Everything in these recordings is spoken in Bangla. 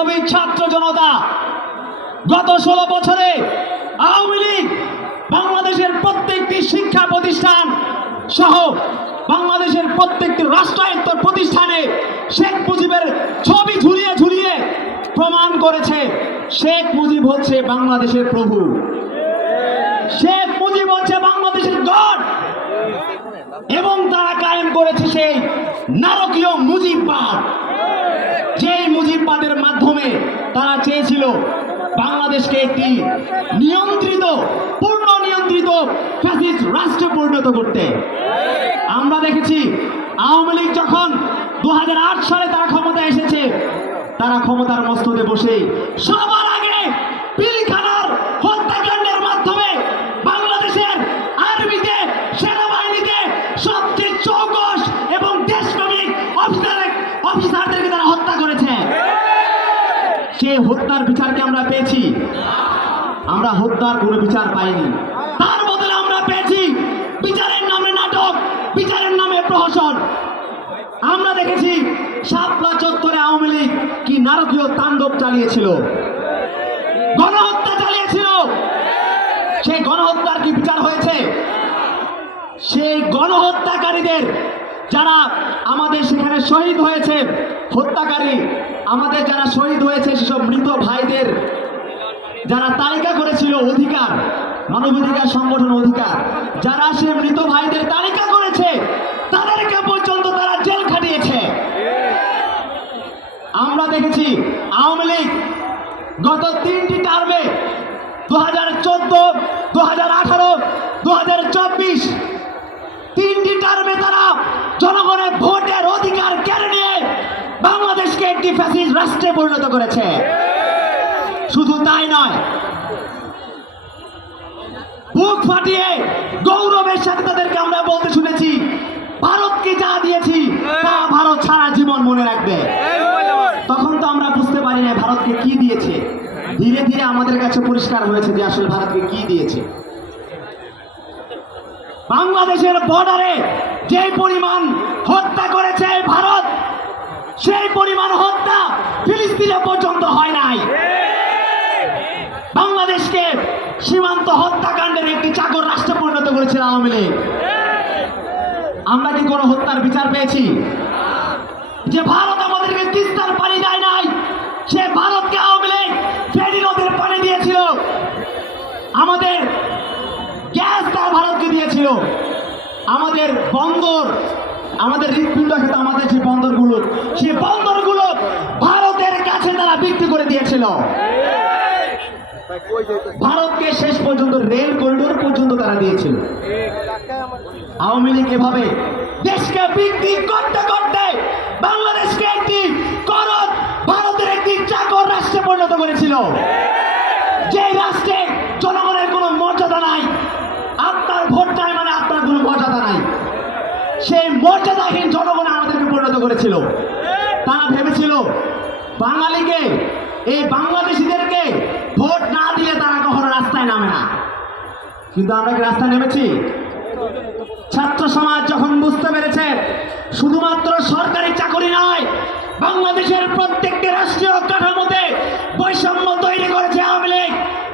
বিপ্লবী ছাত্র জনতা, গত ষোলো বছরে আওয়ামী লীগ, বাংলাদেশের প্রত্যেকটি শিক্ষা প্রতিষ্ঠান সহ বাংলাদেশের প্রত্যেকটি রাষ্ট্রায়ত্ত প্রতিষ্ঠানে শেখ মুজিবের ছবি ঝুলিয়ে ঝুলিয়ে প্রমাণ করেছে, শেখ মুজিব হচ্ছে বাংলাদেশের প্রভু। শেখ মুজিব হচ্ছে বাংলাদেশের গড। এবং তারা কায়েম করেছে সেই নারকীয় মুজিববাদ তারা চেয়েছিল বাংলাদেশকে একটি নিয়ন্ত্রিত, পূর্ণ নিয়ন্ত্রিত রাষ্ট্রে পরিণত করতে। আমরা দেখেছি আওয়ামী লীগ যখন দু হাজার আট সালে তারা ক্ষমতায় এসেছে, তারা ক্ষমতার মস্তদে বসে সবার আগে পিলখানার হত্যাকাণ্ডের মাধ্যমে বাংলাদেশের আর্মিতে সেনাবাহিনীতে সবচেয়ে চৌকস এবং দেশপ্রেমিক অফিসার অফিসারদেরকে তারা হত্যা করেছে সে হত্যার বিচারকে আমরা পেয়েছি। আমরা হত্যার কোনো বিচার পাইনি। তার বদলে আমরা পেয়েছি বিচারের নামে নাটক, বিচারের নামে প্রহসন। আমরা দেখেছি শাপলা চত্বরে আওয়ামী লীগ কি নারকীয় তাণ্ডব চালিয়েছিল। গণহত্যা চালিয়েছিল। সেই গণহত্যার কি বিচার হয়েছে? সেই গণহত্যাকারীদের যারা আমাদের সেখানে শহীদ হয়েছে, হত্যাকারী, আমাদের যারা শহীদ হয়েছে সেসব মৃত ভাইদের যারা তালিকা করেছিল অধিকার, মানবাধিকার সংগঠন অধিকার, যারা সে মৃত ভাইদের তালিকা করেছে, তাদেরকে পর্যন্ত তারা জেল খাটিয়েছে। আমরা দেখেছি আওয়ামী লীগ গত তিনটি টার্মে দু হাজার চোদ্দ দু হাজার আঠারো দু হাজার চব্বিশ তিনটি টার্মে তারা জনগণের ভোটের অধিকার কেড়ে নিয়ে ফ্যাসিস্ট রাষ্ট্রে পরিণত করেছে। শুধু তাই নয়, বুক ফাটিয়ে গৌরবের সাথে তাদেরকে আমরা বলতে শুনেছি, ভারতকে যা দিয়েছি, তা ভারত সারা জীবন মনে রাখবে। তখন তো আমরা বুঝতে পারি না ভারতকে কি দিয়েছে। ধীরে ধীরে আমাদের কাছে পরিষ্কার হয়েছে যে আসলে ভারতকে কি দিয়েছে। বাংলাদেশের বর্ডারে যে পরিমাণ হত্যা করেছে ভারত সেই পরিমাণ হত্যা ফিলিস্তিনে পর্যন্ত হয় নাই। বাংলাদেশকে সীমান্ত হত্যাকাণ্ডের একটি চাকর রাষ্ট্রে পরিণত করেছিল আওয়ামী লীগ। আমরা কি কোনো হত্যার বিচার পেয়েছি? যে ভারত আমাদেরকে তিস্তার পানি দেয় নাই, সে ভারতকে আওয়ামী লীগ ফেরি নদীর পানি দিয়েছিল। আমাদের গ্যাস তার ভারতকে দিয়েছিল। আমাদের বন্দর আমাদের হৃৎপিণ্ড খেতে আমাদের যে বন্দরগুলো সেই বন্দরগুলো ভারতের কাছে তারা বিক্রি করে দিয়েছিল। ভারতকে শেষ পর্যন্ত রেল করিডোর পর্যন্ত তারা দিয়েছিল। আওয়ামী লীগ এভাবে দেশকে বিক্রি করতে করতে বাংলাদেশকে একটি করত ভারতের একটি চাকর রাষ্ট্রে পরিণত করেছিল। যে রাষ্ট্রে জনগণের কোনো মর্যাদা নাই আপনার ভোট নাই মানে আপনার কোনো মর্যাদা নাই সেই মর্যাদাহীন জনগণ আমাদেরকে পরিণত করেছিল। তারা ভেবেছিল, বাঙালিকে, এই বাংলাদেশিদেরকে ভোট না দিলে তারা কখনো রাস্তায় নামে না। কিন্তু আমরা কি রাস্তায় নেমেছি? ছাত্র সমাজ যখন বুঝতে পেরেছে, শুধুমাত্র সরকারি চাকরি নয়, বাংলাদেশের প্রত্যেকটি রাষ্ট্রীয় কাঠামোতে বৈষম্য তৈরি করেছে আওয়ামী লীগ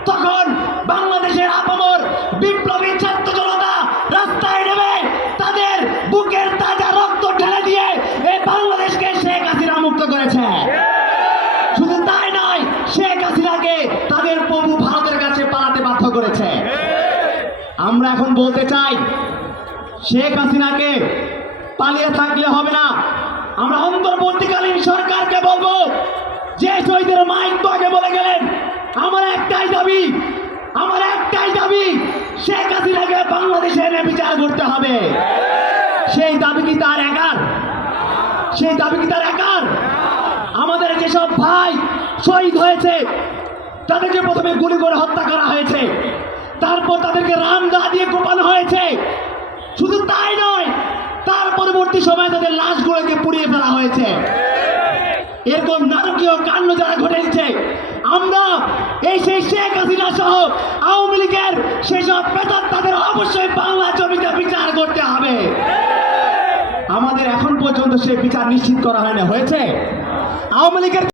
তখন বাংলাদেশের আপামর বিপ্লবী ছাত্র জনতা রাস্তায় নেমে তাদের বুকের তাজা রক্ত ঢেলে দিয়ে এই বাংলাদেশকে শেখ হাসিনা মুক্ত করেছে শুধু তাই নয় শেখ হাসিনাকে তাদের প্রভু ভারতের কাছে পালাতে বাধ্য করেছে। আমরা এখন বলতে চাই, শেখ হাসিনাকে পালিয়ে থাকলে হবে না। আমরা অন্তর্বর্তীকালীন সরকারকে বলব, যে শহীদের মাইক আগে বলে গেলেন, আমার একটাই দাবি, আমার একটাই দাবি, শেখ হাসিনাকে বাংলাদেশে এনে বিচার করতে হবে। সেই দাবি কি তার একার? সেই দাবি কি তার একার? আমাদের যেসব ভাই শহীদ হয়েছে তাদেরকে প্রথমে গুলি করে হত্যা করা হয়েছে। তারপর তাদেরকে রাম দা দিয়ে কোপানো হয়েছে। শুধু তাই নয়, তার পরবর্তী সময় তাদের লাশগুলোকে পুড়িয়ে ফেলা হয়েছে। এরকম নারকীয় কাণ্ড যারা ঘটেছে, আমরা এই সেই শেখ হাসিনা সহ আওয়ামী লীগের সেসব পেতার তাদের অবশ্যই বাংলা জমিতে বিচার করতে হবে। আমাদের এখন পর্যন্ত সে বিচার নিশ্চিত করা হয় না হয়েছে? আওয়ামী লীগের